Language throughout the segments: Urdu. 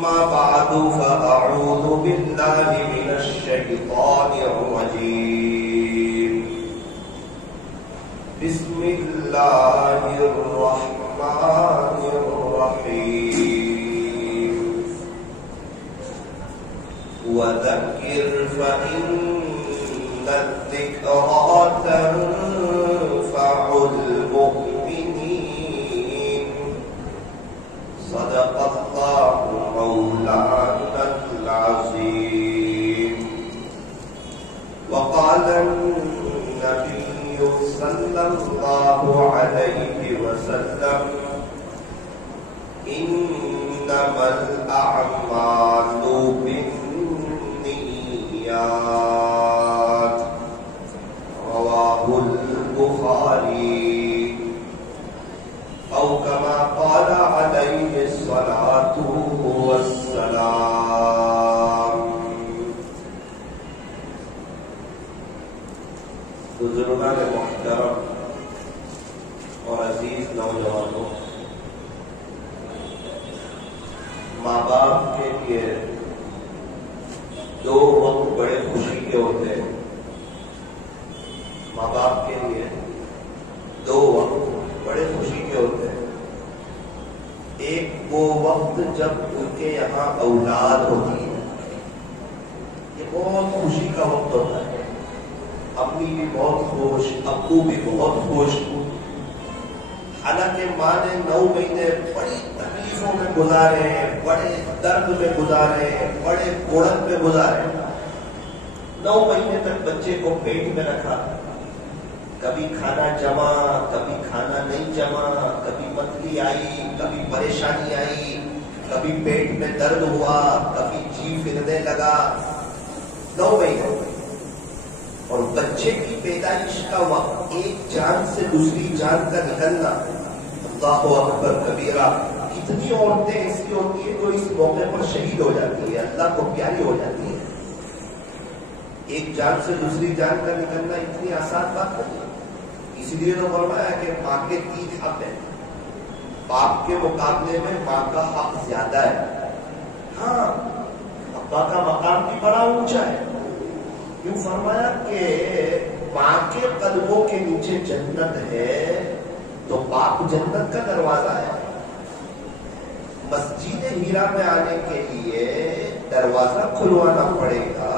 أما بعد فأعوذ بالله من الشيطان الرجيم بسم الله الرحمن الرحيم وذكر فإن الذكرى تنفع المؤمنين صدق الله مولانا العظيم وقال النبي صلى الله عليه وسلم إنما الأعمال بالنيات رواه البخاري أو كما قال عليه الصلاة والسلام. بزرگان محترم اور عزیز نوجوانوں، ماں باپ کے لیے دو وقت بڑے خوشی کے ہوتے ہیں. ماں باپ کے لیے دو وقت بڑے خوشی کے ہوتے ہیں. ایک وہ وقت جب ان کے یہاں اولاد ہوتی ہے، یہ بہت خوشی کا وقت ہوتا ہے. امی بھی بہت خوش، ابو بھی بہت خوش. حالانکہ ماں نے 9 مہینے بڑی تکلیفوں میں گزارے، بڑے درد میں گزارے، بڑے کوڑن میں گزارے. 9 مہینے تک بچے کو پیٹ میں رکھا، کبھی کھانا جمع، کبھی کھانا نہیں جمع، کبھی متلی آئی، کبھی پریشانی آئی، کبھی پیٹ میں درد ہوا، کبھی جی پھرنے لگا. 9 مہینے اور بچے کی پیدائش کا وقت، ایک جان سے دوسری جان کا نکلنا، اللہ اکبر کبیرہ. کتنی عورتیں ایسی ہوتی ہیں جو اس موقع پر شہید ہو جاتی ہے، اللہ کو پیاری ہو جاتی ہے. ایک جان سے دوسری جان کا نکلنا اتنی آسان بات نہیں. اسی لیے تو فرمایا کہ ماں کے 3 حق ہیں. باپ کے مقابلے میں ماں کا حق زیادہ ہے. ہاں، ابا کا مقام بھی بڑا اونچا ہے. یوں فرمایا کہ ماں کے قدموں کے نیچے جنت ہے تو باپ جنت کا دروازہ ہے. مسجد ہیرا میں آنے کے لیے دروازہ کھلوانا پڑے گا،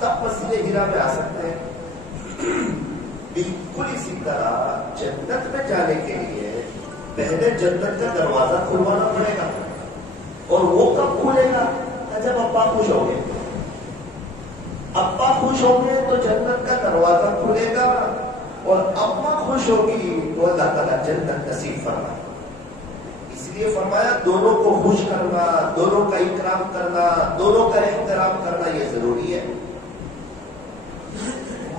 تب مسجد ہیرا میں آ سکتے ہیں. بالکل اسی طرح جنت میں جانے کے لیے پہلے جنت کا دروازہ کھلوانا پڑے گا. اور وہ کب کھلے گا؟ جب ابا خوش ہوں گے. ابا خوش ہوں گے تو جنت کا دروازہ کھلے گا، اور اماں خوش ہوگی تو اللہ تعالیٰ جنت نصیب فرمائے. اس لیے فرمایا دونوں کو خوش کرنا، دونوں کا اکرام کرنا، دونوں کا احترام کرنا یہ ضروری ہے.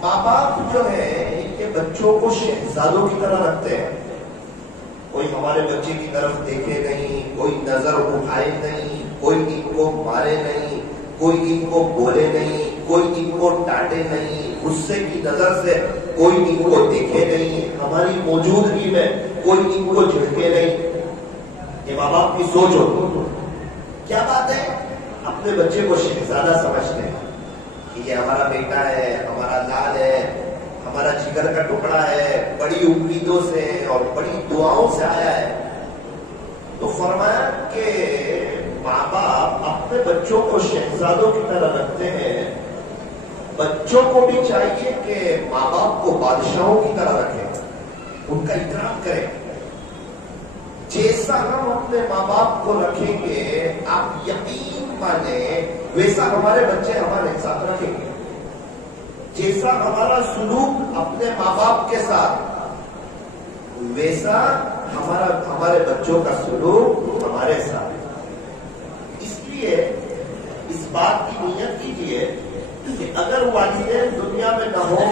ماں باپ جو ہے کہ بچوں کو شہزادوں کی طرح رکھتے ہیں. کوئی ہمارے بچے کی طرف دیکھے نہیں، کوئی نظر اٹھائے نہیں، کوئی ان کو مارے نہیں، کوئی ان کو بولے نہیں، کوئی ان کو ڈانٹے نہیں، غصے کی نظر سے کوئی ان کو دیکھے نہیں، ہماری موجودگی میں کوئی ان کو جھڑکے نہیں. یہ ماں باپ کی سوچ ہوتی. کیا بات ہے؟ اپنے بچے کو شہزادہ سمجھتے ہیں کہ یہ ہمارا بیٹا ہے، ہمارا لال ہے، ہمارا جگر کا ٹکڑا ہے، بڑی امیدوں سے اور بڑی دعاؤں سے آیا ہے. تو فرمایا کہ ماں باپ اپنے بچوں کو شہزادوں کی طرح رکھتے ہیں. بچوں کو بھی چاہیے کہ ماں باپ کو بادشاہوں کی طرح رکھیں، ان کا اکرام کریں. جیسا ہم اپنے ماں باپ کو رکھیں گے، آپ یقین مانیں ویسا ہمارے بچے ہمارے ساتھ رکھیں گے. جیسا ہمارا سلوک اپنے ماں باپ کے ساتھ، ویسا ہمارے بچوں کا سلوک ہمارے ساتھ. اس لیے اس بات کی نیت کیجیے کہ اگر والدین دنیا میں نہ ہو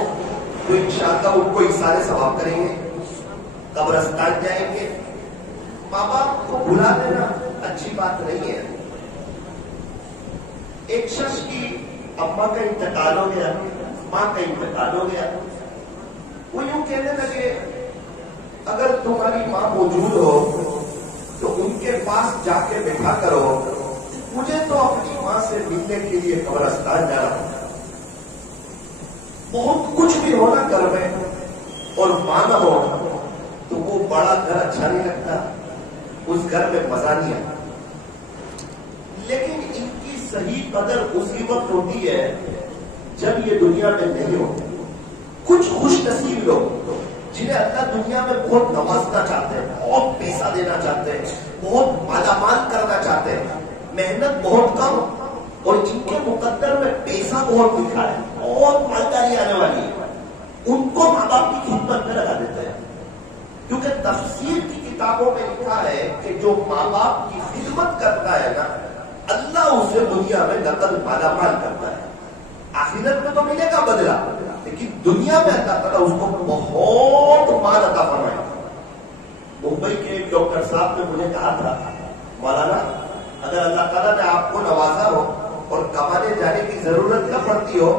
تو انشاءاللہ ان کو ایثار ثواب کریں گے، قبرستان جائیں گے. ماں باپ کو بھلا دینا اچھی بات نہیں ہے. ایک شخص کی ابا کا انتقال ہو گیا، ماں کا انتقال ہو گیا. وہ یوں کہنے لگے اگر تمہاری ماں موجود ہو تو ان کے پاس جا کے بیٹھا کرو، مجھے کے لیے قبرستان جا رہا ہوں. بہت کچھ بھی ہونا گھر میں اور ماں نہ ہو تو وہ بڑا گھر اچھا نہیں لگتا, اس گھر میں مزہ نہیں آتا. لیکن ان کی صحیح قدر اسی وقت ہوتی ہے جب یہ دنیا میں نہیں ہوتے. کچھ خوش نصیب لوگ جنہیں اللہ دنیا میں بہت نوازنا چاہتے ہیں, بہت پیسہ دینا چاہتے ہیں, بہت مالا مال کرنا چاہتے ہیں, محنت بہت کم اور جن کے مقدر میں پیسہ بہت لکھا ہے, بہت مالداری آنے والی ہے, ان کو ماں باپ کی خدمت میں لگا دیتے ہیں. کیونکہ تفسیر کی کتابوں میں لکھا ہے کہ جو ماں باپ کی خدمت کرتا ہے نا, اللہ اسے دنیا میں نقل مالا مال کرتا ہے. آخرت میں تو ملے گا بدلہ, لیکن دنیا میں اللہ تعالیٰ اس کو بہت مال عطا فرمائے. ممبئی کے ایک ڈاکٹر صاحب نے مجھے کہا تھا, مولانا اگر اللہ تعالیٰ نے آپ کو نوازا ہو اور کمانے جانے کی ضرورت نہ پڑتی ہو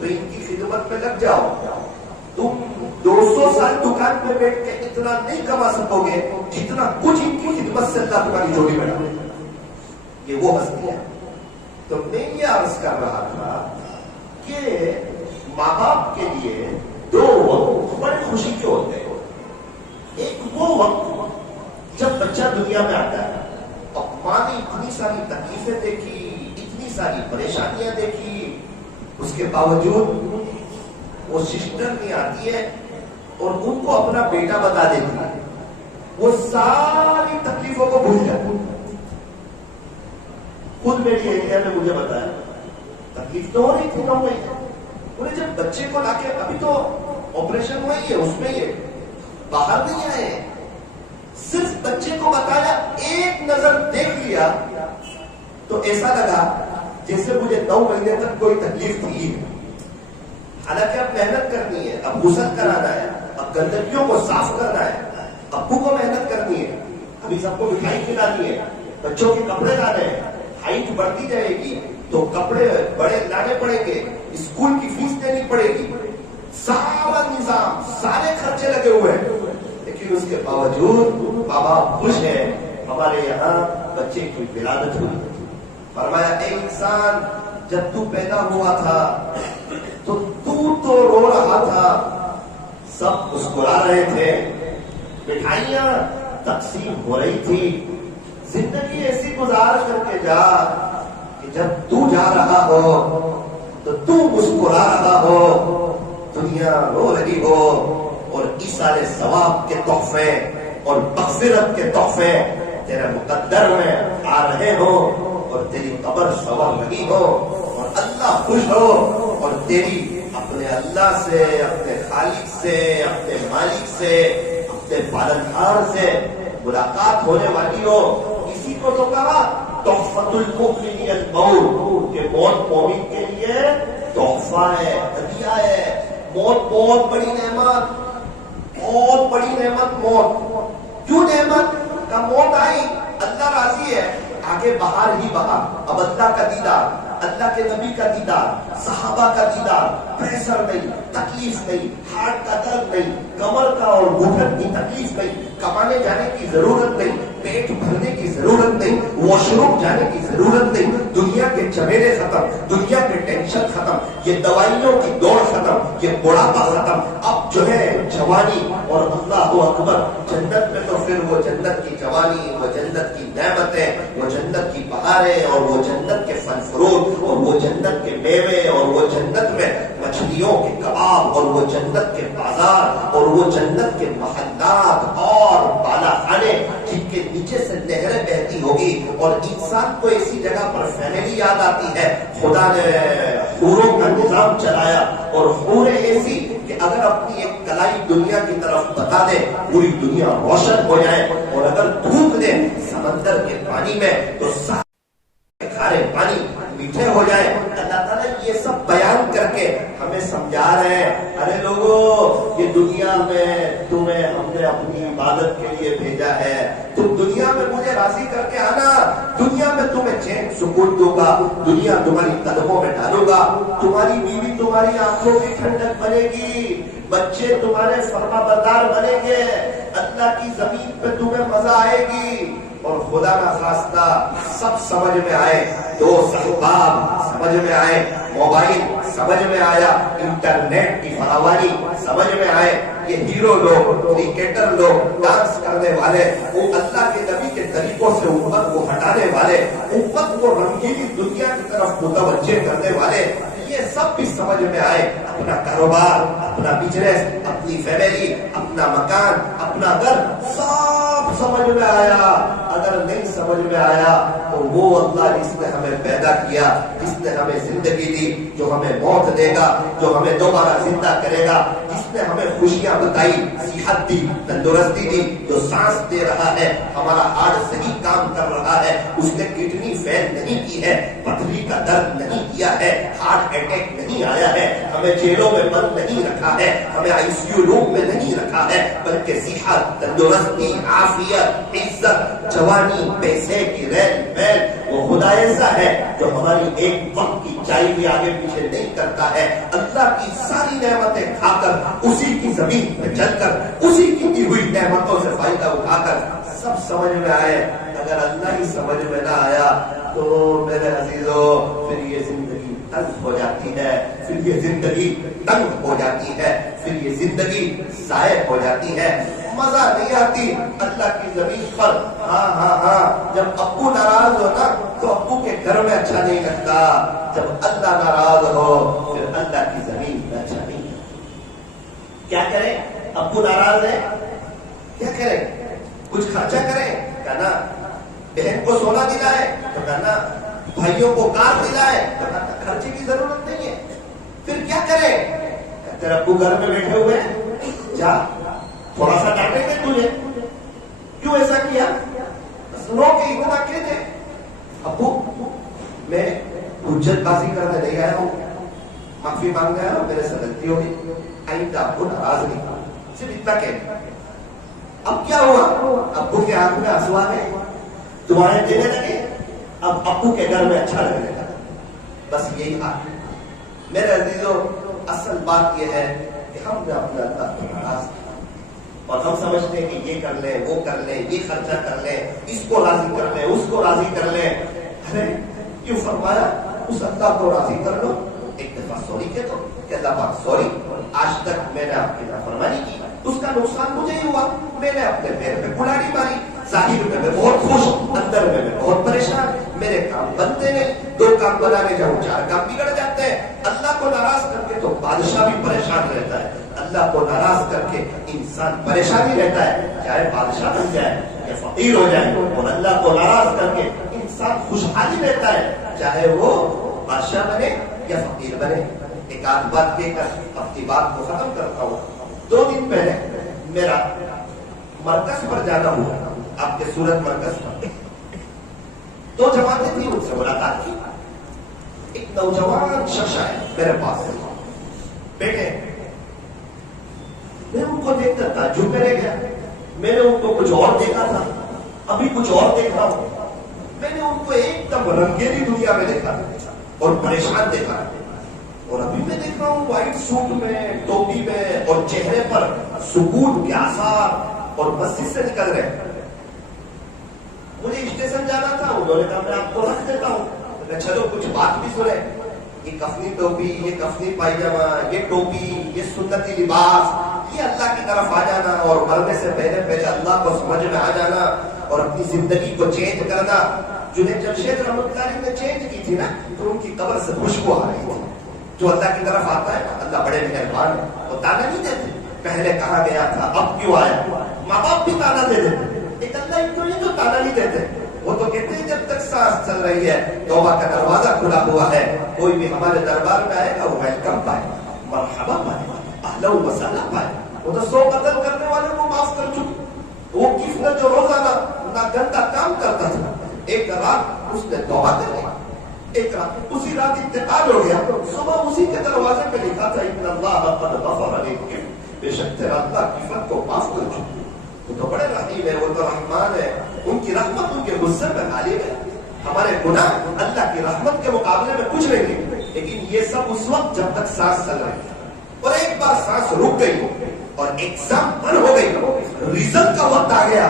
تو ان کی خدمت میں لگ جاؤ. تم 200 سال دکان پہ بیٹھ کے اتنا نہیں کما سکو گے جتنا کچھ ان کی خدمت سے اللہ تمہاری جوڑی میں ڈالے. یہ وہ ہستی ہے. تو میں یہ عرض کر رہا تھا کہ ماں باپ کے لیے دو وقت بڑے خوشی کے ہوتے ہیں. ایک وہ وقت جب بچہ دنیا میں آتا ہے اور ماں نے اتنی ساری تکلیفیں دیکھی, اتنی ساری پریشانیاں دیکھی, اس کے باوجود وہ سسٹر نہیں آتی ہے اور ان کو اپنا بیٹا بتا دیتی ہے. وہ ساری تکلیفوں کو بھول جاتی. خود میری ایریا نے مجھے بتایا تکلیف تو ہو رہی تھی, نہ ہوئی. انہیں جب بچے کو لا کے, ابھی تو آپریشن ہوا ہی ہے, اس میں یہ باہر نہیں آئے, صرف بچے کو بتایا, ایک نظر دیکھ لیا تو ایسا لگا جیسے مجھے 9 مہینے تک کوئی تکلیف تھی. حالانکہ اب محنت کرنی ہے, اب غسل کرانا ہے, اب گندگیوں کو صاف کرنا ہے, ابو کو محنت کرنی ہے, ابھی سب کو مٹھائی کھلانی ہے, بچوں کے کپڑے لانے ہیں, ہائٹ بڑھتی جائے گی تو کپڑے بڑے لانے پڑیں گے, اسکول کی فیس دینی پڑے گی, سارا نظام, سارے خرچے لگے ہوئے ہیں. لیکن اس کے باوجود بابا خوش ہے. ہمارے یہاں بچے کی ولادت ہوئی. فرمایا اے انسان, جب تو پیدا ہوا تھا تو رو رہا تھا, سب مسکرا رہے تھے, مٹھائیاں تقسیم ہو رہی تھی. زندگی ایسی گزار کر کے جا کہ جب تو جا رہا ہو تو تو مسکرا رہا ہو, دنیا رو رہی ہو, اور ایصال ثواب کے تحفے اور مغفرت کے تحفے تیرے مقدر میں آ رہے ہو, اور تیری قبر سنور رہی ہو, اور اللہ خوش ہو, اور تیری اپنے اللہ سے, اپنے خالق سے, اپنے مالک سے, اپنے پالنہار سے ملاقات ہونے والی ہو. اسی کو تو کہا تحفۃ المؤمن الموت, کہ موت مومن کے لیے تحفہ ہے, ہدیہ ہے. موت بہت بڑی نعمت, بہت بڑی نعمت موت. کیوں نعمت؟ کا موت آئی, اللہ راضی ہے, آگے بہار ہی بہار. اب اللہ کا دیدار, اللہ کے نبی کا دیدار, صحابہ کا دیدار, پریشر نہیں, تکلیف نہیں, ہارٹ کا درد نہیں, کمر کا اور گھٹن کی تکلیف نہیں, کمانے جانے کی ضرورت نہیں, پیٹ بھرنے کی ضرورت نہیں, واش روم جانے کی ضرورت نہیں. دنیا کے جھمیلے ختم, دنیا کے ٹینشن ختم, یہ دوائیوں کی دوڑ ختم, یہ بڑھاپا ختم. اب جو ہے جوانی, اور اللہ اکبر, جنت میں تو پھر وہ جنت کی جوانی, وہ جنت کی نعمتیں, وہ جنت کی بہاریں, اور وہ جنت کے پھل فروٹ, اور وہ جنت کے میوے, اور وہ جنت میں مچھلیوں کے کباب, اور وہ جنت کے بازار, اور وہ جنت کے محلات اور بالا خانے جن کے نیچے سے نہریں بہتی ہوگی. اور انسان کو ایسی جگہ پر فیملی یاد آتی ہے. خدا نے حوروں کا نظام چلایا, اور حوریں ایسی کہ اگر اپنی ایک کلائی دنیا کی طرف بتا دے پوری دنیا روشن ہو جائے, اور اگر دھوپ دے سمندر کے پانی میں تو سارے کھارے پانی میٹھے ہو جائے. اللہ تعالیٰ یہ سب بیان کر کے ہمیں سمجھا رہے ہیں, ارے لوگوں, یہ دنیا میں تمہیں ہم نے اپنی عبادت کے لیے بھیجا ہے, تم دنیا میں مجھے راضی کر کے آنا. دنیا میں تمہیں چین سکون دوں گا, دنیا تمہاری قدموں میں ڈالوں گا, تمہاری بیوی تمہاری آنکھوں کی ٹھنڈک بنے گی, بچے تمہارے فرما بردار بنیں گے, اللہ کی زمین پہ تمہیں مزہ آئے گی. اور خدا نہ خواستہ سب سمجھ میں آئے، دوست احباب سمجھ میں آئے، موبائل سمجھ میں آیا، انٹرنیٹ کی فراوانی سمجھ میں آئے، یہ ہیرو لوگ، کرکٹر لوگ، ڈانس کرنے والے، وہ اللہ کے نبی کے طریقوں سے امت کو ہٹانے والے، امت کو رنگینی دنیا کی طرف متوجہ کرنے والے، یہ سب بھی سمجھ میں آئے۔ اپنا کاروبار، اپنا بزنس، اپنی فیملی، اپنا مکان، اپنا گھر سب سمجھ میں آیا۔ اگر نہیں سمجھ میں آیا تو وہ اللہ جس نے ہمیں پیدا کیا، جس نے ہمیں زندگی دی، جو ہمیں موت دے گا، جو ہمیں دوبارہ زندہ کرے گا، جس نے ہمیں خوشیاں بتائی، صحت دی، تندرستی دی، جو سانس دے رہا ہے، ہمارا ہارٹ صحیح کام کر رہا ہے، اس نے کڈنی فیل نہیں کی ہے، پتھری کا درد نہیں کیا ہے، ہارٹ اٹیک نہیں آیا ہے، ہمیں جیلوں میں بند نہیں رکھا ہے، ہمیں آئی سی یو روم میں نہیں رکھا ہے، بلکہ صحت، تندرستی، عافیت، عزت، جوانی، پیسے کی ریل میل، وہ خدا ایسا ہے جو ہماری ایک وقت کی چائے بھی آگے پیچھے نہیں کرتا ہے۔ اللہ کی ساری نعمتیں کھا کر، اسی کی زمین پہ چل کر، اسی کی دی ہوئی نعمتوں سے فائدہ اٹھا کر سب سمجھ میں آئے۔ اگر اللہ ہی سمجھ میں نہ آیا تو میرے عزیزوں پھر یہ زندگی تنگ ہو جاتی ہے، پھر یہ زندگی تنگ ہو جاتی ہے، پھر یہ زندگی ضائع ہو جاتی ہے، مزہ نہیں آتی اللہ کی زمین پر۔ ہاں جب ابو ناراض ہو نا تو ابو کے گھر میں اچھا نہیں لگتا، جب اللہ ناراض ہو پھر اللہ کی زمین میں اچھا نہیں لگتا۔ کیا کریں؟ ابو ناراض ہے، کیا کریں؟ کچھ خرچہ کریں، کہنا بہن کو سونا دلائے تو کہنا بھائیوں کو کار دلائے تو کہنا خرچے کی ضرورت نہیں ہے۔ پھر کیا کریں؟ کہتے ابو گھر میں بیٹھے ہوئے ہیں، جا تھوڑا سا ڈانٹیں گے تجھے، کیوں ایسا کیا؟ رو کے اتنا کہتے ابو میں حجت بازی کرنے نہیں آیا ہوں، معافی مانگ گیا ہوں، میرے سے غلطی ہوگی، آئندہ ابو ناراض نہیں، صرف اتنا کہتے۔ اب کیا ہوا؟ ابو کے آنکھ میں آنسو آ گئے، دعائیں دینے لگے، اب ابو کے گھر میں اچھا لگنے لگا۔ بس یہی حال میرے عزیزوں، اصل بات یہ ہے کہ ہم نے اپنا اللہ کو ناراض کیا اور ہم سمجھتے ہیں کہ یہ کر لیں، وہ کر لیں، یہ خرچہ کر لیں، اس کو راضی کر لیں، اس کو راضی کر لیں۔ ارے کیوں فرمایا اس اللہ کو راضی کر لو، ایک دفعہ سوری کہہ دو کہ اللہ پاک سوری، آج تک میں نے آپ کی نافرمانی کی، اس کا نقصان مجھے ہی ہوا، میں نے اپنے پیر پہ کلاڑی ماری، ظاہر میں بہت خوش، اندر میں بہت پریشان، میرے کام بنتے نہیں، 2 کام بنانے جاؤں 4 کام بگڑ جاتے ہیں۔ اللہ کو ناراض کر کے تو بادشاہ بھی پریشان رہتا ہے، اللہ کو ناراض کر کے انسان پریشان ہی رہتا ہے، چاہے بادشاہ بن جائے یا فقیر ہو جائے، اور اللہ کو ناراض کر کے انسان خوشحالی رہتا ہے، چاہے وہ بادشاہ بنے یا فقیر بنے۔ ایک آدھ بات کہہ کر اپنی بات کو ختم کرتا ہوں۔ 2 دن پہلے میرا مرکز پر جانا ہوا، آپ کے سورت مرکز پر 2 جماعتیں تھیں، ان سے ملاقات کی۔ ایک نوجوان شخص ہے میرے پاس، بیٹے میں ان کو دیکھ کر تعجب میں رہ گیا، میں نے ان کو کچھ اور دیکھا تھا، ابھی کچھ اور دیکھ رہا ہوں۔ میں نے ان کو ایک دم رنگینی دنیا میں دیکھا اور پریشان دیکھا، اور ابھی میں دیکھ رہا ہوں وائٹ سوٹ میں، ٹوپی میں، اور چہرے پر سکون کے آثار، اور مسجد سے نکل رہے۔ مجھے اسٹیشن جانا تھا، انہوں نے کہا میں آپ کو رکھ دیتا ہوں، چلو کچھ بات بھی سنیں۔ یہ کفنی ٹوپی، یہ کفنی پائجامہ، یہ ٹوپی، یہ سنتی لباس، یہ اللہ کی طرف آ جانا اور مرنے سے پہلے اللہ کو سمجھ میں آ جانا اور اپنی زندگی کو چینج کرنا۔ جنید جمشید رحمۃ اللہ علیہ نے چینج کی تھی نا، تو ان کی قبر سے خوشبو آ رہی تھی۔ جو اللہ کی طرف آتا ہے اللہ بڑے مہربان ہے، وہ تانا نہیں دیتے، پہلے کہا گیا تھا اب کیوں آیا۔ ماں باپ بھی تانا دے دیتے، ایک اللہ کیوں نہیں جو تانا نہیں دیتے، وہ تو کہتے ہیں جب تک سانس چل رہی ہے توبہ کا دروازہ کھلا ہوا ہے، کوئی بھی ہمارے دربار میں آئے گا وہ ویلکم پائے، مرحبا پائے، اہلا و سہلا پائے۔ وہ تو 100 قتل کرنے والے کو معاف کر چکے، وہ کس نے جو روزانہ نہ گندا کام کرتا تھا، ایک رات اس نے توبہ کر لی، ایک رات اسی رات انتقال ہو گیا، صبح اسی کے دروازے پہ لکھا تھا ان اللہ قد غفر علیکم، بے شک تیرا اللہ کفر کو معاف کر چکے۔ وہ تو بڑے رحیم ہے، وہ تو رحمان ہے، ان کی رحمت ان کے غصے میں غالب ہے۔ ہمارے گناہ اللہ کی رحمت کے مقابلے میں کچھ نہیں، لیکن یہ سب اس وقت جب تک سانس چل رہی ہے، اور ایک بار سانس رک گئی اور ایگزام بند ہو گئی، ریزلٹ کا وقت آ گیا،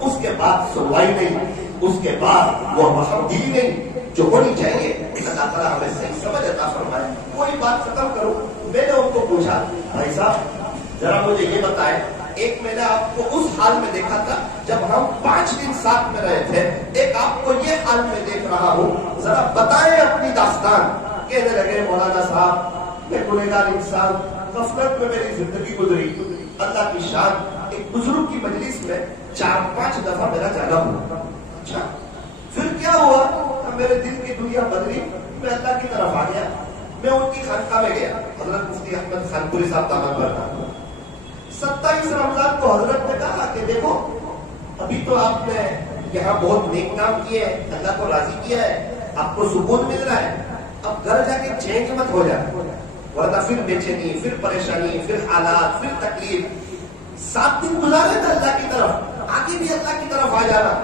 اس کے بعد سنوائی نہیں، اس کے بعد وہ ہم دلی نہیں جو ہونی چاہیے. اللہ تعالیٰ ہمیں صحیح سمجھ عطا فرمائے. کوئی بات ختم کروں, میں نے ان کو پوچھا بھائی صاحب ذرا مجھے یہ بتائیں, ایک میں نے آپ کو اس حال میں دیکھا تھا جب ہم 5 دن ساتھ میں رہے تھے, ایک آپ کو یہ حال میں دیکھ رہا ہوں, ذرا بتائیں اپنی داستان. کہنے لگے مولانا صاحب میں گنہگار انسان, غفلت میں میری زندگی گزری. اللہ کی شان, ایک بزرگ کی مجلس میں 4-5 دفعہ میرا جانا ہوا. اچھا پھر کیا ہوا, میرے دل کی دنیا بدلی, میں اللہ کی طرف آ گیا. میں ان کی خانقاہ میں گیا, حضرت مفتی احمد خان پوری صاحب دامت برکاتہ. 27 رمضان کو حضرت نے کہا کہ دیکھو ابھی تو آپ نے یہاں بہت نیک کام کیے ہیں, اللہ کو راضی کیا ہے, آپ کو سکون مل رہا ہے, اب گھر جا کے چینج مت ہو جائے, ورنہ پھر بے چینی, پھر پریشانی, پھر حالات, پھر تکلیف. 7 دن گزارے تھے اللہ کی طرف, آگے بھی اللہ کی طرف آ جانا,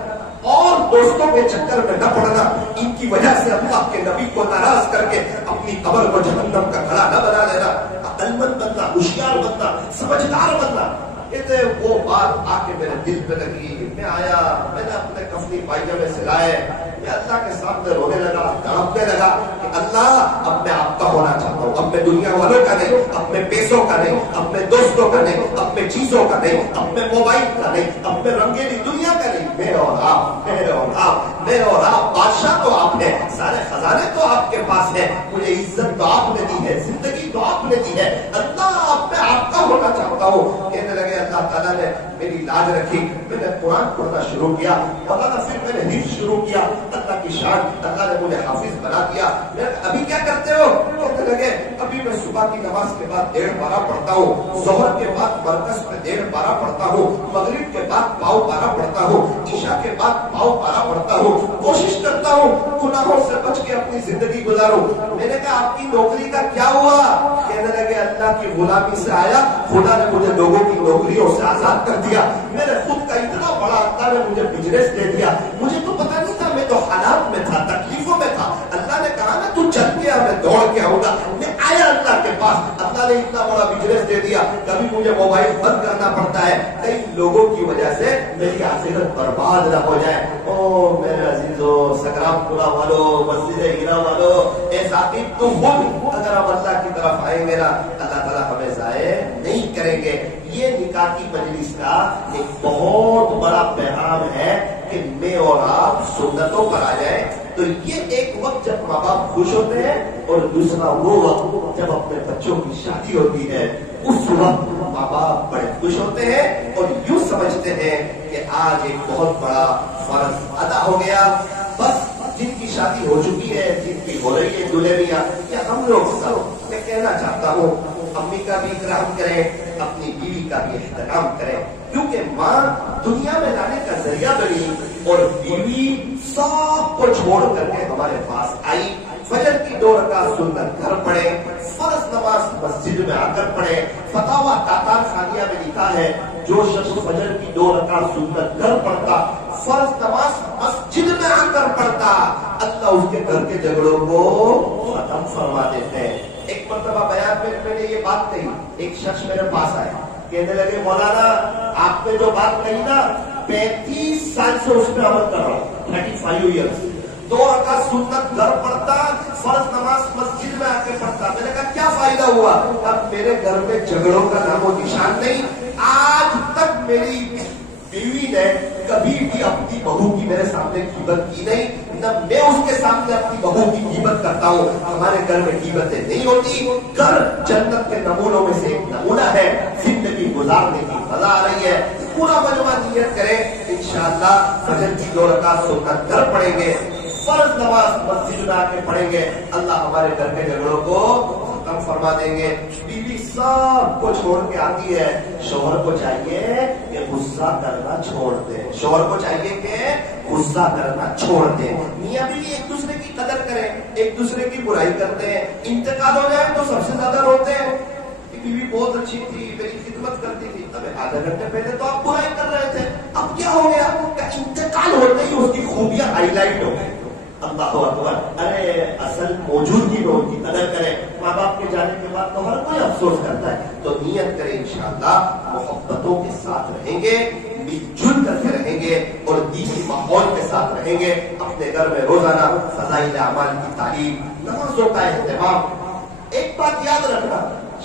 اور دوستوں کے چکر میں نہ پڑنا. ان کی وجہ سے اللہ کے نبی کو ناراض کر کے اپنی قبر کو جہنم کا گھڑا نہ بنا لینا. عقل مند بننا, ہوشیار بننا, سمجھدار بننا. کہتے وہ بات آ کے میرے دل پہ لگی. میں آیا, میں نے اپنے کفنی پائجامے سلائے, میں اللہ کے سامنے رونے لگا, تڑپنے لگا کہ اللہ اب میں آپ کا ہونا چاہتا ہوں. اب میں دنیا والوں کا نہیں, اب میں پیسوں کا نہیں, اب میں دوستوں کا نہیں, اب میں چیزوں کا نہیں, اب میں موبائل کا نہیں, اب میں رنگینی دنیا کا نہیں. میں اور آپ, میں اور آپ, میں اور آپ. بادشاہ تو آپ ہیں, سارے خزانے تو آپ کے پاس ہیں, مجھے عزت تو آپ نے دی ہے, زندگی تو آپ نے دی ہے. اللہ اب میں آپ کا ہونا چاہتا ہوں. کہنے لگے اللہ تعالیٰ نے میری لاج رکھی, میں نے قرآن پڑھنا شروع کیا, پھر میں نے حفظ شروع کیا. اللہ کی شان, اللہ نے مجھے حافظ بنا دیا. میں ابھی کیا کرتے ہو, کہنے لگے ابھی میں صبح کی نماز کے بعد 1.5 پارہ پڑھتا ہوں, ظہر کے بعد مرکز میں 1.5 پارہ پڑھتا ہوں, مغرب کے بعد 1 پارہ پڑھتا ہوں, عشاء کے بعد 1 پارہ پڑھتا ہوں. کوشش کرتا ہوں گناہوں سے بچ کے اپنی زندگی گزاروں. میں نے کہا آپ کی نوکری کا کیا ہوا, کہنے لگے اللہ کی غلامی سے آیا, خدا نے مجھے لوگوں کی نوکریوں سے آزاد کر دیا. میرے خود کا اتنا بڑا اللہ نے مجھے بزنس دے دیا, مجھے تو پتا نہیں تھا, میں تو حالات میں تھا, تکلیفوں میں تھا. اللہ نے کہا نا تو چل کے میں دوڑ کے آؤں گا. میں آیا اللہ کے پاس, اللہ نے اتنا بڑا بزنس دے دیا. کبھی مجھے موبائل بند کرنا پڑتا ہے, کئی لوگوں کی وجہ سے میری آخرت برباد نہ ہو جائے. او میرے عزیزو, سگرام پورا والو, مسجد ہیرا والو, اے ثاقب تم خود اگر ہم اللہ کی طرف آئیں گے نا, اللہ تعالیٰ ہمیں ضائع نہیں کریں گے. یہ نکاح کی مجلس کا ایک بہت بڑا پیغام ہے کہ میں اور آپ سنتوں پر آ جائیں. تو یہ ایک وقت جب ماں باپ خوش ہوتے ہیں, اور دوسرا وہ وقت جب اپنے بچوں کی شادی ہوتی ہے, اس وقت ماں باپ بڑے خوش ہوتے ہیں اور یوں سمجھتے ہیں کہ آج ایک بہت بڑا فرض ادا ہو گیا. بس جن کی شادی ہو چکی ہے, جن کی ہو رہی ہے دلہنیاں, یا ہم لوگ سب, میں کہنا چاہتا ہوں امی کا بھی اکرام کریں, اپنی بیوی کا بھی احترام کریں, کیونکہ ماں دنیا میں لانے کا ذریعہ بنی, اور بیوی سب کو چھوڑ کر کے ہمارے پاس آئی. فجر کی 2 رکعت سنت گھر پڑھے, فرض نماز مسجد میں آ کر پڑھے. فتاوی تاتار خانیہ میں لکھا ہے جو شخص فجر کی 2 رکعت سنت گھر پڑھتا, فرض نماز مسجد میں آ کر پڑھتا, اللہ اس کے گھر کے جھگڑوں کو ختم فرما دیتے ہیں. ایک مرتبہ بیان میں نے یہ بات کہی, ایک شخص میرے پاس آئے, کہنے لگے مولانا آپ نے جو بات کہی نا 35 سال سے اس پہ عمل کر رہا ہوں, 35 ایئرس. 2 رکعت سنت گھر پڑھتا, فرض نماز مسجد میں آ کے پڑھتا. میں نے کہا کیا فائدہ ہوا, اب میرے گھر میں جھگڑوں کا نام و نشان نہیں. آج تک میری بیوی نے کبھی بھی اپنی بہو کی میرے سامنے غیبت کی نہیں, نہ میں اس کے سامنے اپنی بہو کی غیبت کرتا ہوں. ہمارے گھر میں غیبتیں نہیں ہوتی. گھر جنت کے نمونوں میں سے ایک نمونہ ہے, زندگی گزارنے کی مزہ آ رہی ہے. پورا مجمع نیت کریں, انشاءاللہ فجر کی 2 رکعت سنت گھر پڑھیں گے, فرض نماز مسجد میں آ کے پڑھیں گے, اللہ ہمارے گھر کے جھگڑوں کو ختم فرما دیں گے. بیوی سب کو چھوڑ کے آتی ہے, شوہر کو چاہیے کہ غصہ کرنا چھوڑ دے, شوہر کو چاہیے کہ غصہ کرنا چھوڑ دے. میاں بیوی ایک دوسرے کی قدر کریں, ایک دوسرے کی برائی کرتے ہیں. انتقال ہو جائے تو سب سے زیادہ روتے ہیں کہ بیوی بہت اچھی تھی, میری خدمت کرتی تھی, تب آدھا گھنٹے پہلے تو آپ برائی کر رہے تھے, اب کیا ہو گیا, کہ انتقال ہوتے ہی اس کی خوبیاں ہائی لائٹ ہو گئی. اللہ اکبر, ارے اصل موجودگی میں ان کی قدر کریں. ماں باپ کے جانے کے بعد تو ہر کوئی افسوس کرتا ہے, تو نیت کریں انشاءاللہ محبتوں کے ساتھ رہیں گے, مل جل کر کے رہیں گے اور دینی ماحول کے ساتھ رہیں گے. اپنے گھر میں روزانہ فضائل اعمال کی تعلیم, نمازوں کا اہتمام. ایک بات یاد رکھنا,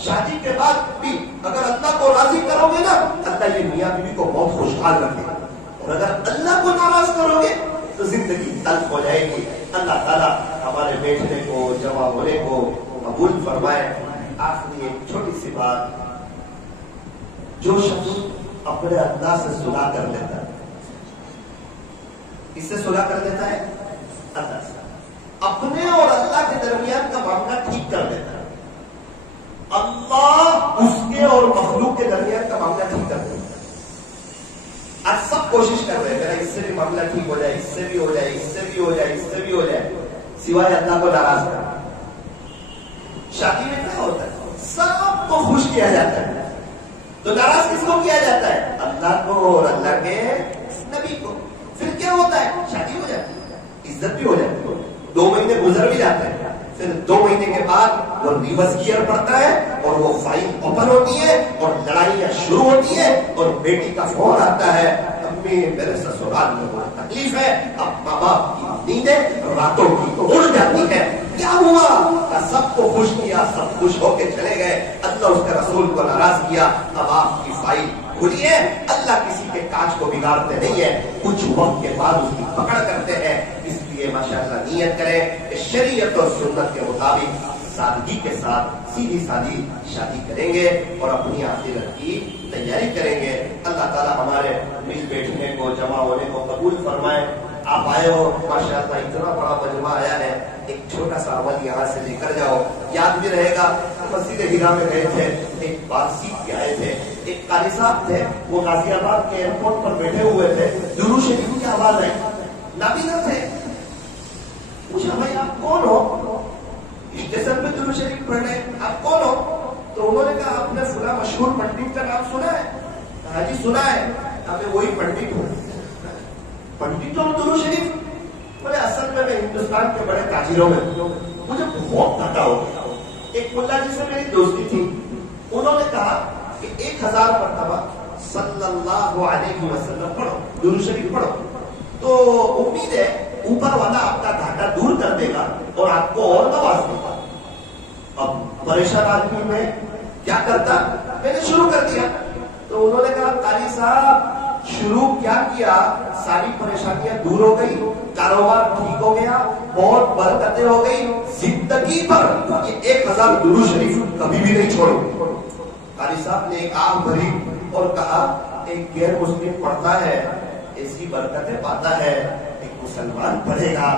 شادی کے بعد بھی اگر اللہ کو راضی کرو گے نا, اللہ یہ میاں بیوی کو بہت خوشحال رکھے گا. اور اگر اللہ کو ناراض کرو گے تو زندگی تلخ ہو جائے گی. اللہ تعالیٰ ہمارے بیٹھنے کو, جمع ہونے کو قبول فرمائے. آخری ایک چھوٹی سی بات, جو شخص اپنے اللہ سے صلح کر لیتا ہے, اس سے صلح کر لیتا ہے اللہ سے, اپنے اور اللہ کے درمیان کا معاملہ ٹھیک کر دیتا ہے. اللہ اس کے اور مخلوق کے درمیان کا معاملہ ٹھیک کر دیتا ہے. آج سب کوشش کر رہے ہیں میرا اس سے بھی معاملہ ٹھیک ہو جائے, اس سے بھی ہو جائے, اس سے بھی ہو جائے, اس سے بھی ہو جائے, سوائے اللہ کو ناراض کرنا. شادی میں کیا ہوتا ہے, سب کو خوش کیا جاتا ہے, تو ناراض کس کو کیا جاتا ہے, اللہ کو اور اللہ کے نبی کو. پھر کیا ہوتا ہے, شادی ہو جاتی ہے, عزت بھی ہو جاتی ہے, 2 مہینے گزر بھی جاتے ہیں, پھر 2 مہینے کے بعد وہ ریورس گیئر پڑتا ہے اور وہ فائل اوپن ہوتی ہے اور لڑائیاں شروع ہوتی ہے اور بیٹی کا فون آتا ہے, امی میرے سسرال میں بہت تکلیف ہے. اب ماں باپ کی نیندیں راتوں کی اڑ جاتی ہے. کیا ہوا, سب کو خوش کیا, سب خوش ہو کے چلے گئے, اللہ اس کے رسول کو ناراض کیا. اب آپ کی فائل کھلی ہے, اللہ کسی کے کانچ کو بگاڑتے نہیں ہے, کچھ وقت کے بعد اس کی پکڑ کرتے ہیں. اس لیے ماشاءاللہ نیت کریں کہ شریعت اور سنت کے مطابق سادگی کے ساتھ سیدھی سادی شادی کریں گے اور اپنی آخرت کی تیاری کریں گے. اللہ تعالیٰ ہمارے مل بیٹھنے کو, جمع ہونے کو قبول فرمائے. آپ آئے ہو ماشاءاللہ, اتنا بڑا مجمع آیا ہے, ایک چھوٹا سا عمل یہاں سے لے کر جاؤ, یاد بھی رہے گا. مسجد ہیرا میں گئے تھے, ایک بات سیکھ کے آئے تھے. ایک قاری صاحب تھے, وہ غازی آباد کے ایئرپورٹ پر بیٹھے ہوئے تھے, درود شریف کی آواز ہے, نابینا تھے. پوچھا بھائی آپ کون ہو, اسٹیشن میں درود شریف پڑھ رہے, آپ کون ہو؟ تو انہوں نے کہا آپ نے فلاں مشہور پنڈت کا نام سنا ہے؟ کہا جی سنا ہے. ہمیں وہی پنڈت ہوں. پنڈت تو درود شریف, بولے اصل میں ہندوستان کے بڑے تاجروں میں مجھے بہت گھاٹا ہو گیا. ایک ملا جی سے میری دوستی تھی, انہوں نے کہا کہ 1000 مرتبہ صلی اللہ علیہ وسلم پڑھو, درود شریف پڑھو, تو امید ہے اوپر والا آپ کا گھاٹا دور کر دے گا اور آپ کو اور نواز دے گا. اب پریشان آدمی میں کیا کرتا, میں نے شروع کر دیا. تو انہوں نے کہا قاری صاحب شروع کیا, ساری پریشانیاں دور ہو گئی, کاروبار ٹھیک ہو گیا, بہت برکتیں ہو گئی, زندگی پر یہ 1000 درود شریف کبھی بھی نہیں چھوڑو. قاری صاحب نے ایک آنکھ بھری اور کہا ایک غیر مسلم پڑھتا ہے ایسی برکتیں پاتا ہے, ایک مسلمان پڑھے گا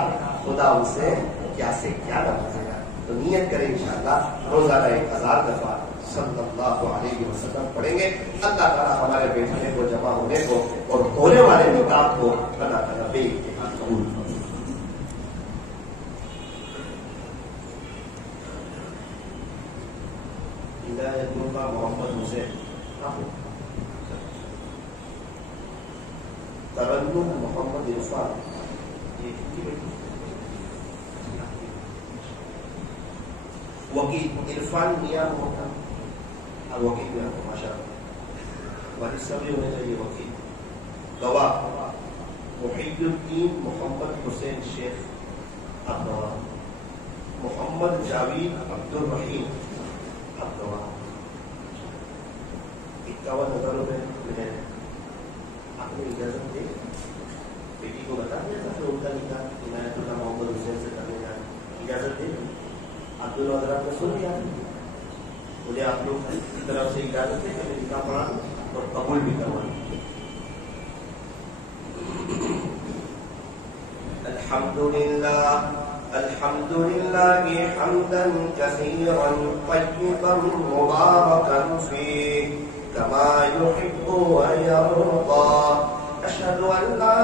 خدا اسے کیا سے کیا نوازے گا. تو نیت کریں انشاءاللہ روزانہ 1000 دفعہ صلی اللہ علیہ وسلم پڑھیں گے. اللہ تعالیٰ ہمارے بیٹھنے کو, جمع ہونے کو اور ہونے والے نکاح کو اللہ تعالیٰ بے اتحاد قبول کرے. ہدایت اللہ محمد حسین, ترنم محمد عرفان, وکیل عرفان میاں محمد, وکیل میاں ماشاء اللہ, والد صاحب ہونے چاہیے وکیل. گواہ محی الدین محمد حسین شیخ, اب گواہ. محمد جاوید عبد الرحیم, اب گواہ. 51,000 روپے ملے. آپ نے اجازت دے بیٹی کو بتا دیا تھا ان کا نکاح عنایت اللہ محمد حسین سے کرنے جا, اجازت دے. عبد الحضرات نے سن لیا, مجھے آپ لوگ کی طرف سے اجازت ہے کہ میں نکاح پڑھا اور قبول بھی کرواؤں. الحمدللہ الحمدللہ حمدا کثیرا طیبا مبارکا فیہ کما یحب ویرضی. اشہد ان لا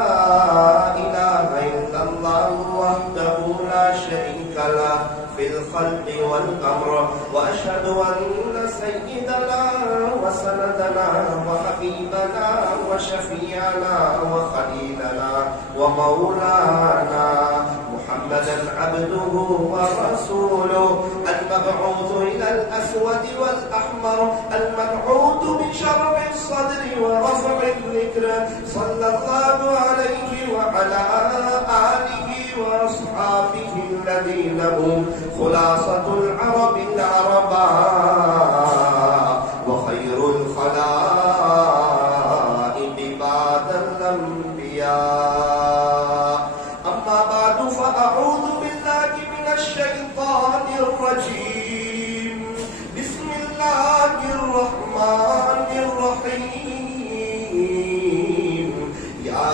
الہ الا اللہ وحدہ لا شریک لہ في الخلق والأمر وأشهد أن سيدنا وسندنا وحبيبنا وشفيعنا وخليلنا ومولانا محمدا عبده ورسوله المبعوث إلى الأسود والأحمر المنعوت بشرف الصدر ورفع الذكر صلى الله عليه وعلى آله وأصحابه الذين هم خلاصة العرب العرباء وخير الخلائق بعد الأنبياء. أما بعد فأعوذ بالله من الشيطان الرجيم. بسم الله الرحمن الرحيم. يا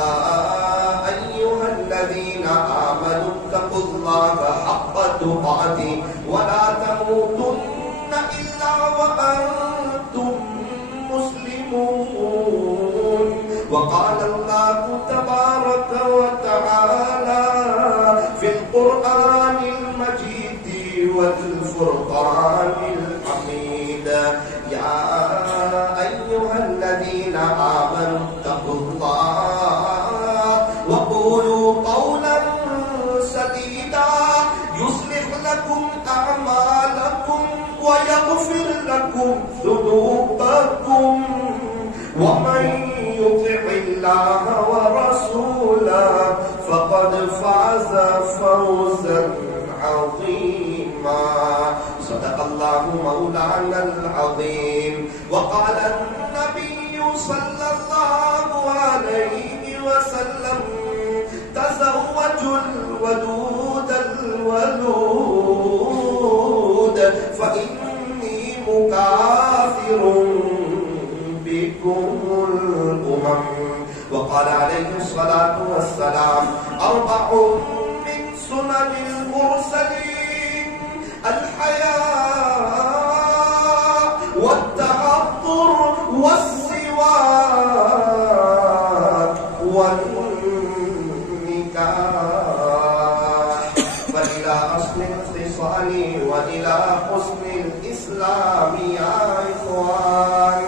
أيها الذين آمنوا اتقوا الله حق تقاته ولا تموتن إلا وأنتم مسلمون. وقال الله تبارك وتعالى في القرآن المجيد والفرقان الحميد. يا أيها الذين آمنوا اتقوا الله وقولوا قولا سديدا يصلح لكم أعمالكم ويغفر لكم ذنوبكم ومن يطع الله ورسوله فقد فاز فوزا عظيما. صدق الله مولانا العظيم. وقال النبي صلى الله عليه وسلم تزوجوا الودود الولود فإني مكاثر بكم الأمم. وقال عليه الصلاة والسلام 4 من سنن المرسلين الحياء والتعطر والسواك والنكاح. فإلى أصل الخصال وإلى حسن الإسلام يا إخوان.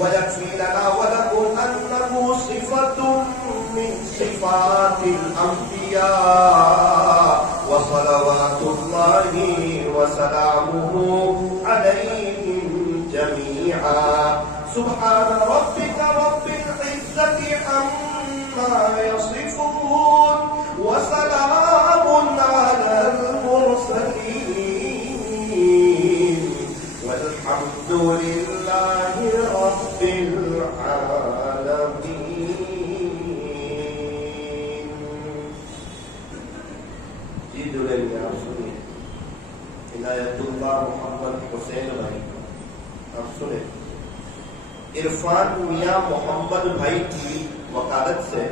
ويكفي لنا ولكم أنه صفة من صفات الأنبياء وصلوات الله وسلامه عليهم جميعا. سبحان ربك رب العزة عما يصفون وسلام على المرسلين والحمد لله رب العالمين. جی دلہن میں آپ سنیے عنایت اللہ محمد حسین بھائی. آپ سنیں عرفان میاں محمد بھائی کی وکالت سے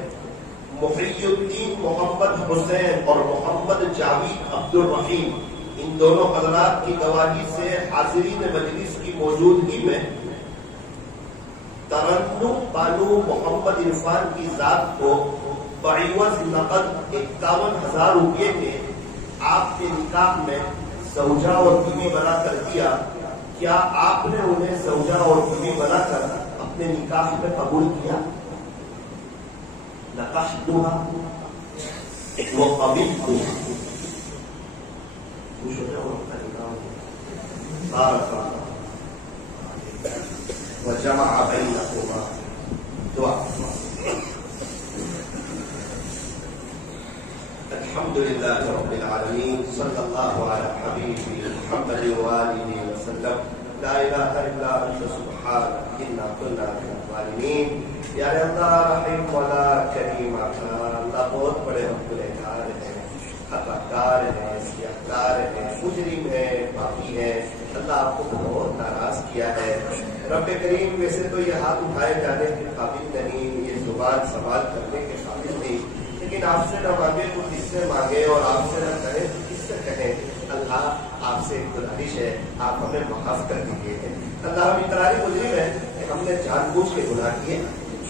محی الدین محمد حسین اور محمد جاوید عبد الرحیم ان دونوں حضرات کی گواہی سے حاضرین مجلس کی موجودگی میں ترنم بانو محمد عرفان کی ذات کو بعوض نقد 51,000 روپے کے آپ کے نکاح میں زوجہ اور بیوی بنا کر دیا. کیا آپ نے انہیں زوجہ اور بیوی بنا کر اپنے نکاح میں قبول کیا؟ نکحتها وقبلتها. وجمع بينهما. دعاء. الحمد لله رب العالمين. صلى الله على حبيبه محمد وآله وسلم. لا إله إلا أنت سبحانك إنا كنا من الظالمين. یا اللہ رحیم والا کریم اللہ بہت بڑے ہم گنہگار ہیں، خطاکار ہیں، سیاہکار ہیں، مجرم ہیں، پاپی ہیں. اللہ آپ کو بہت ناراض کیا ہے. رب کریم ویسے تو یہ ہاتھ اٹھائے جانے کے قابل نہیں، یہ زبان سوال کرنے کے قابل نہیں، لیکن آپ سے نہ مانگے تو کس سے مانگے اور آپ سے نہ کہیں تو کس سے کہیں. اللہ آپ سے ایک گزارش ہے، آپ ہمیں معاف کر دیجیے. اللہ ہم اقراری مجرم ہے کہ ہم نے جان بوجھ کے گناہ کیے،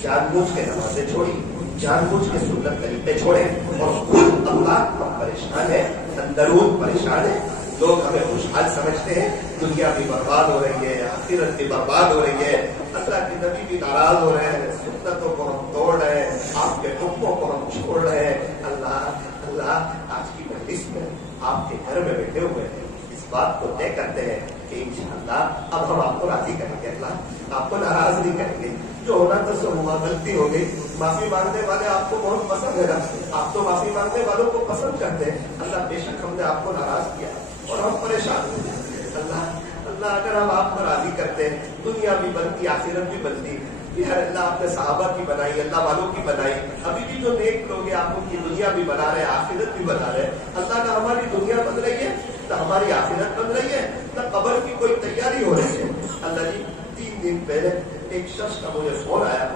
جان بوجھ کے نمازیں چھوڑی، جان بوجھ کے سنت طریقے چھوڑے، اور خود اللہ ہم پریشان ہیں، اندرون پریشان ہیں. لوگ ہمیں خوشحال سمجھتے ہیں، دنیا بھی برباد ہو رہی ہے، آخرت بھی برباد ہو رہی ہے، اللہ کے نبی بھی ناراض ہو رہے ہیں، سنتوں کو ہم توڑ رہے ہیں، آپ کے حکموں کو ہم چھوڑ رہے ہیں. اللہ اللہ آج کی مجلس میں آپ کے گھر میں بیٹھے ہوئے ہیں، اس بات کو طے کرتے ہیں کہ انشاءاللہ اب ہم آپ کو راضی کریں گے، اللہ آپ کو ناراض نہیں کریں گے، جو ہونا تو سب ہوا، غلطی ہو گئی، معافی مانگنے والے آپ کو بہت پسند ہے نا، آپ تو معافی مانگنے والوں کو پسند کرتے ہیں، اللہ بے شک ہم نے آپ کو ناراض کیا اور ہم پریشان ہوئے، اللہ اگر ہم آپ کو راضی کرتے ہیں دنیا بھی بنتی آخرت بھی بنتی، یار اللہ آپ نے صحابہ کی بنائی، اللہ والوں کی بنائی، ابھی بھی جو نیک لوگ ہیں آپ ان کی دنیا بھی بنا رہے ہیں آخرت بھی بنا رہے ہیں، اللہ کا ہماری دنیا بن رہی ہے نہ ہماری آخرت بن رہی ہے نہ قبر کی کوئی تیاری ہو رہی ہے۔ اللہ جی 3 دن پہلے ایک شخص کا مجھے فون آیا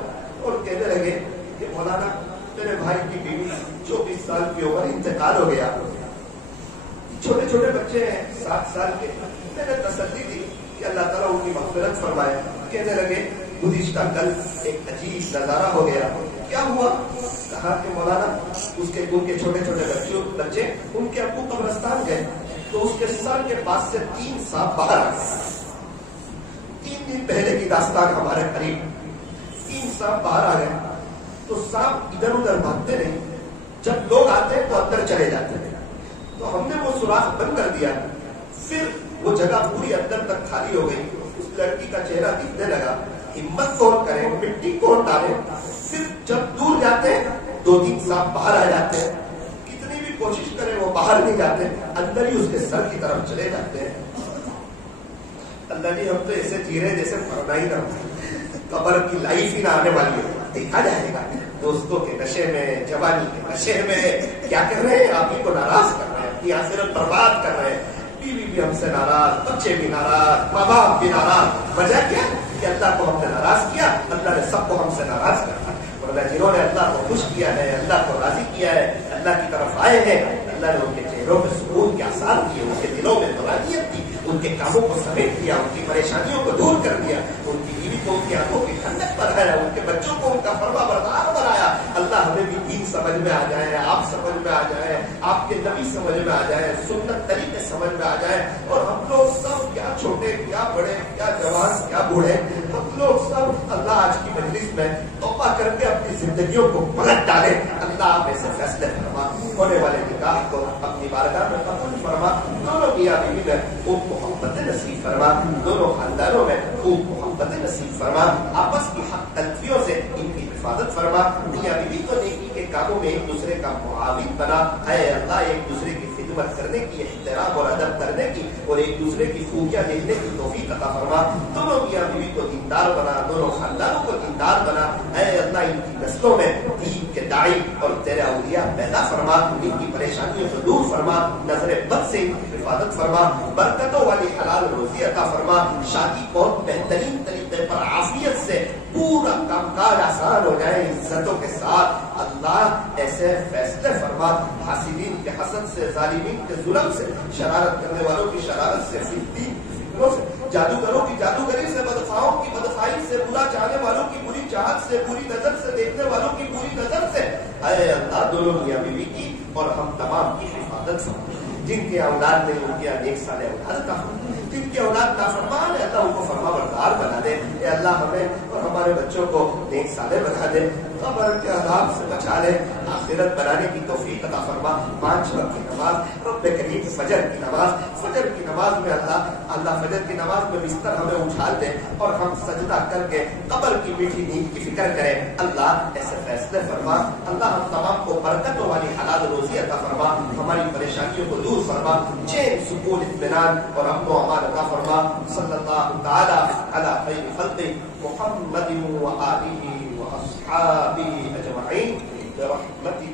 اور کہنے لگے کہ مولانا میرے بھائی کی بیوی 24 سال کی عمر انتقال ہو گیا، چھوٹے چھوٹے بچے ہیں 7 سال کے، میں نے تسلی دی کہ اللہ تعالیٰ ان کی مغفرت فرمائے۔ کہنے لگے گزشتہ کل ایک عجیب نظارہ ہو گیا، کیا ہوا؟ کہا کہ مولانا ان کے چھوٹے چھوٹے بچے ان کے ابو قبرستان گئے تو اس کے سر کے پاس سے 3 سانپ باہر آ گئے۔ 3 دن پہلے کی داستان ہمارے قریب 3 سانپ باہر آ گئے تو سانپ ادھر ادھر بھاگتے نہیں، جب لوگ آتے تو اندر چلے جاتے ہیں، تو ہم نے وہ سوراخ بند کر دیا، پھر وہ جگہ پوری اندر تک خالی ہو گئی، اس لڑکی کا چہرہ دکھنے لگا، ہمت کون کرے، مٹی کون ڈالے، پھر جب دور جاتے 2-3 سانپ باہر آ جاتے ہیں، کتنی بھی کوشش کرے وہ باہر نہیں جاتے، اندر ہی اس کے سر کی طرف چلے جاتے ہیں۔ اللہ جی ہم تو ایسے جی رہے جیسے مرنا ہی نہ ہو، قبر کی لائف ہی نہ آنے والی ہے، دیکھا جائے گا دوستوں کے نشے میں، جوانی کے نشے میں کیا کر رہے ہیں، آپ ہی کو ناراض کر رہے ہیں، اپنی آخرت برباد کر رہے ہیں، بیوی بھی ہم سے ناراض، بچے بھی ناراض، ماں باپ بھی ناراض، وجہ کیا کہ اللہ کو ہم نے ناراض کیا، اللہ نے سب کو ہم سے ناراض کر دیا، ورنہ جنہوں نے اللہ کو خوش کیا ہے، اللہ کو راضی کیا ہے، اللہ کی طرف آئے ہیں، اللہ نے ان کے چہروں پہ سکون کے آثار کیے، ان کے دلوں میں نورانیت دی، ان کے کاموں کو سمیٹ دیا، ان کی پریشانیوں کو دور کر دیا، ان کی بیوی کو ان کی آنکھوں کی ٹھنڈک بنایا، ان کے بچوں کو ان کا فرما بردار بنایا۔ اللہ ہمیں بھی دین سمجھ میں آ جائے، آپ سمجھ میں آ جائے، آپ کے نبی سمجھ میں آ جائے، سنت طریقے سمجھ میں آ جائے، اور ہم لوگ سب کیا چھوٹے کیا بڑے کیا جوان کیا بوڑھے، ہم لوگ سب اللہ آج کی مجلس میں توبہ کر کے اپنی زندگیوں کو پلٹ ڈالے۔ اللہ آپ ایسے فیصلے فرما، ہونے والے نکاح کو اپنی بارگاہ میں قبول فرما، دونوں میاں بیوی میں خوب محبت نصیب فرما، دونوں خاندانوں میں خوب محبت نصیب فرما، آپس کی حق تلفیوں سے ان کی حفاظت فرما، میاں بیوی کو نیکی کے کاموں میں ایک دوسرے کا معاون بنا، اے اللہ ایک دوسرے کی خدمت کرنے کی، احترام اور ادب کرنے کی اور ایک دوسرے کی خوبیاں دیکھنے کی توفیق عطا فرما، دونوں میاں بیوی کو دیندار بنا، دونوں خاندانوں کو دیندار بنا، اے اللہ ان کی نسلوں میں دین کے داعی اور تیرے اولیاء پیدا فرما، ان کی پریشانیوں کو دور فرما، نظر بد سے ان کی حفاظت فرما، برکتوں والی حلال روزی عطا فرما، شادی بہت بہترین طریقے پر عافیت سے پورا کام کاج آسان ہو جائے عزتوں کے ساتھ، اللہ ایسے فیصلے فرما، حاسدین کے حسد سے، ظالمین کے ظلم سے، شرارت کرنے والوں کی شرارت سے، فتنی سے، جادوگروں کی جادوگری سے، بدخواہوں کی بدخواہی سے، برا چاہنے والوں کی بری چاہت سے، بری نظر سے دیکھنے والوں کی بری نظر سے، اے اللہ دونوں میاں بیوی کی اور ہم تمام کی حفاظت فرما، جن کے اولاد نہیں ان کے نیک صالح اولاد کا فرما، جن کی اولاد نافرمان ہے اللہ ان کو فرما بردار بنا دے، اے اللہ ہمیں اور ہمارے بچوں کو نیک صالح بنا دے، قبر کے عذاب سے بچا لے، آخرت بنانے کی توفیق عطا فرما، 5 وقت کی نماز، رب کریم فجر کی نماز، فجر کی نماز میں اللہ فجر کی نماز میں بستر ہمیں اچھال دے اور ہم سجدہ کر کے قبر کی میٹھی نیند کی فکر کریں، اللہ ایسے فیصلے فرما، اللہ ہم تمام کو برکتوں والی حلال روزی عطا فرما، ہماری پریشانیوں کو دور فرما، چین سکون اطمینان اور امن و امان عطا فرما، صلی اللہ تعالی علی خیر خلق محمد و آلہ و اصحابہ اجمعین برحمتک